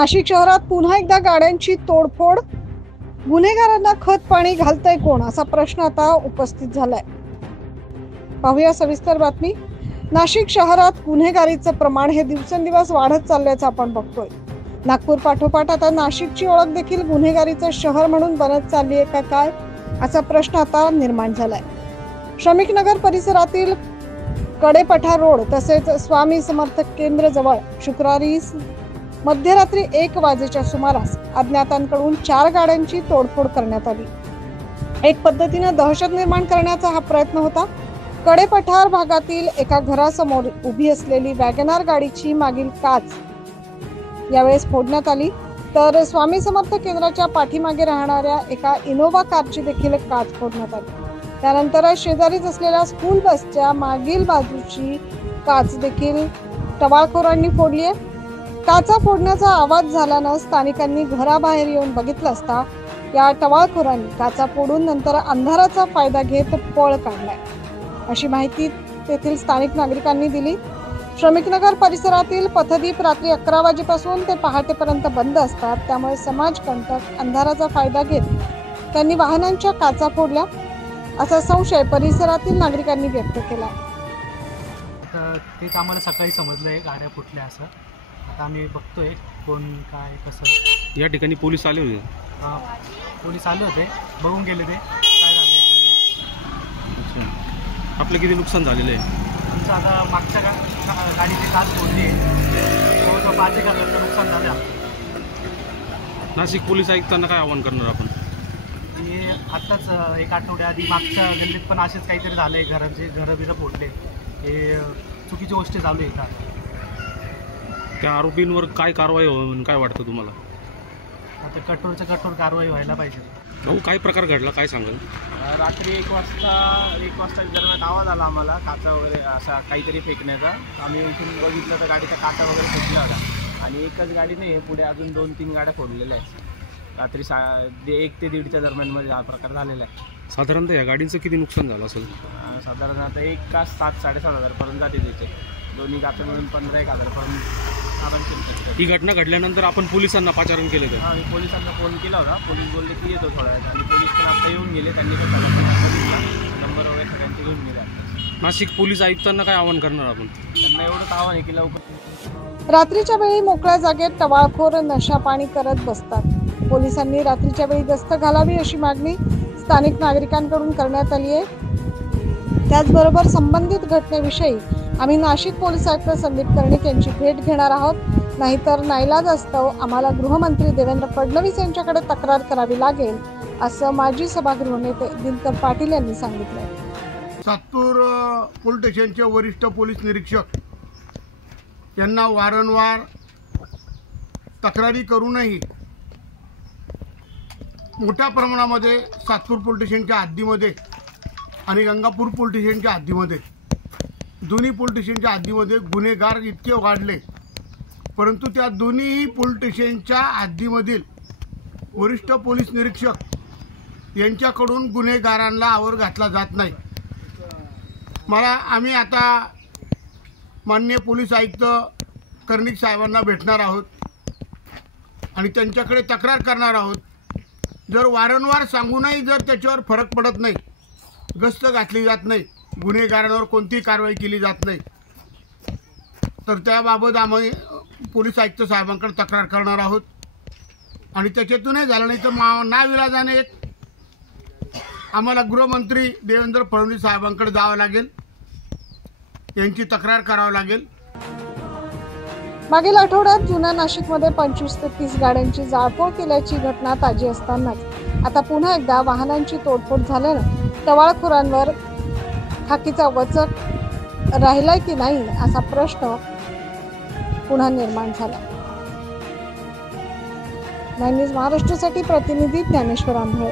नाशिक शहरात पुन्हा एकदा गाड्यांची तोडफोड, गुन्हेगारांना खत पाणी घालतंय कोण असा प्रश्न आता उपस्थित झालाय। पाहूया सविस्तर बातमी। नाशिक शहरात गुन्हेगारीचं प्रमाण हे दिवसेंदिवस वाढत चालल्याचं आपण बघतोय। नागपूर पाठोपाठ आता नाशिकची ओळख देखील गुन्हेगारीचं शहर म्हणून बनत चालली आहे का काय असा प्रश्न आता निर्माण झालाय। श्रमिक नगर परिसरातील कडेपठार रोड तसेच स्वामी समर्थ केंद्र जवळ शुक्रवारी मध्यरात्री 1 वाजेच्या सुमारास अज्ञातांकडून 4 गाड्यांची तोडफोड करण्यात आली। एक पद्धतीने दहशत निर्माण करण्याचा हा प्रयत्न होता। कडेपठार भागातील एका घरासमोर उभी असलेली वॅगनार गाडीची मागील काच यावेळेस फोडण्यात आली, तर स्वामी समर्थ केंद्राच्या पाठीमागे राहणाऱ्या एका इनोव्हा कारची देखील काच फोडण्यात आली। त्यानंतर शेजारीच असलेल्या स्कूल बसच्या मागील बाजूची काच देखील टवाळखोरांनी फोडली आहे। काचा फोडण्याचा आवाज झाल्यानं स्थानिकांनी घराबाहेर येऊन बघितलं असता या टवाळखोरांनी काचा फोडून नंतर अंधाराचा फायदा घेत पळ काढलाय, अशी माहिती तेथील स्थानिक नागरिकांनी दिली। श्रमिकनगर परिसरातील पथदीप रात्री 11 वाजेपासून ते पहाटेपर्यंत बंद असतात, त्यामुळे समाजकंटक अंधाराचा फायदा घेत त्यांनी वाहनांच्या काचा फोडल्या असा संशय परिसरातील नागरिकांनी व्यक्त केला। ते आम्हाला सकाळी समजलंय गाड्या फुटल्या असं। आता आम्ही बघतोय कोण काय कसं। या ठिकाणी पोलीस आले होते? पोलीस आले होते, बघून गेले ते काय झालंय काय नाही। अच्छा, आपलं किती नुकसान झालेलं आहे? आमचं आता मागच्या गाडीची काच फोडली आहे, जवळजवळ 5,000 नुकसान झालं आमचं। नाशिक पोलीस आयुक्तांना काय आवाहन करणार आपण? हे आत्ताच 1 आठवड्याआधी मागच्या गल्लीत पण असेच काहीतरी झालंय, घरं बिरं फोडले। हे चुकीची गोष्टी चालू आहे। त्या आरोपींवर काय कारवाई होईल काय वाटतं तुम्हाला? आता कठोरच्या कठोर कारवाई व्हायला पाहिजे। भाऊ, काय प्रकार घडला काय सांगाल? रात्री 1 वाजता दरम्यान आवाज आला आम्हाला काचा वगैरे असा काहीतरी फेकण्याचा। आम्ही उठून बघितलं तर गाडीचा काचा वगैरे फेकला होता आणि एकच गाडी नाही, पुढे अजून 2-3 गाड्या फोडलेल्या आहेत। रात्री 1 ते 1:30च्या दरम्यानमध्ये हा प्रकार झालेला आहे। साधारणतः या गाडीचं किती नुकसान झालं असेल? साधारण आता एक काच 7-7.5 हजारपर्यंत जाते तिथे, दोन्ही काचा मिळून 15-1 हजारपर्यंत। ही घटना घडल्यानंतर आपण पोलिसांना पाचारण केले का? हां, मी पोलिसांना फोन केला होता। पोलीस बोलले की येतो थोड्या वेळात, आणि पोलीस पण आता येऊन गेले। त्यांनी पण नंबर वगैरे सगळ्यांचे घेऊन गेले। नाशिक पोलीस आयुक्तांना काय आवाहन करणार आपण? त्यांना एवढंच आव्हान आहे की लवकर रात्रीच्या वेळी मोकळ्या जागेत टवाळखोर नशापाणी करत बसतात। पोलिसांनी रात्रीच्या वेळी गस्त घालावी अशी मागणी स्थानिक नागरिकांकडून करण्यात आली आहे। त्याचबरोबर संबंधित घटनेविषयी आम्ही नाशिक पोलीस आयुक्त संदीप कर्णिक यांची भेट घेणार आहोत, नाहीतर नाईलाजास्तव आम्हाला गृहमंत्री देवेंद्र फडणवीस यांच्याकडे तक्रार करावी लागेल, असं माजी सभागृह नेते दिनकर पाटील यांनी सांगितलं। सातपूर पोलीस स्टेशनचे वरिष्ठ पोलीस निरीक्षक यांना वारंवार तक्रारी करूनही मोठ्या प्रमाणामध्ये सातपूर पोलीस स्टेशनच्या हद्दीमध्ये आणि गंगापूर पोलीस स्टेशनच्या हद्दीमध्ये, दोन्ही पोलीस स्टेशनच्या हद्दीमध्ये गुन्हेगार इतके वाढले, परंतु त्या दोन्ही पोलीस स्टेशनच्या हद्दीमधील वरिष्ठ पोलीस निरीक्षक यांच्याकडून गुन्हेगारांना आवर घातला जात नाही। आम्ही आता माननीय पोलीस आयुक्त कर्णिक साहेबांना भेटणार आहोत आणि त्यांच्याकडे तक्रार करणार आहोत। जर वारंवार सांगूनही जर त्याच्यावर फरक पडत नाही, गस्त घातली जात नाही, गुन्हेगारांवर कोणतीही कारवाई केली जात नाही, तर त्याबाबत आम्ही पोलीस आयुक्त साहेबांकडे तक्रार करणार आहोत। आणि त्याच्यातूनही झालं नाही तर नाविलाजाने आम्हाला गृहमंत्री देवेंद्र फडणवीस साहेबांकडे जावं लागेल, यांची तक्रार करावी लागेल। मागील आठवड्यात जुन्या नाशिकमध्ये 25 ते 30 गाड्यांची जाळपोळ केल्याची घटना ताजी असतानाच आता पुन्हा एकदा वाहनांची तोडफोड झाल्यानं टवाळखोरांवर खाकीचा वचक राहिलाय की नाही असा प्रश्न पुन्हा निर्माण झाला। महाराष्ट्रासाठी प्रतिनिधी ज्ञानेश्वर आंधळे।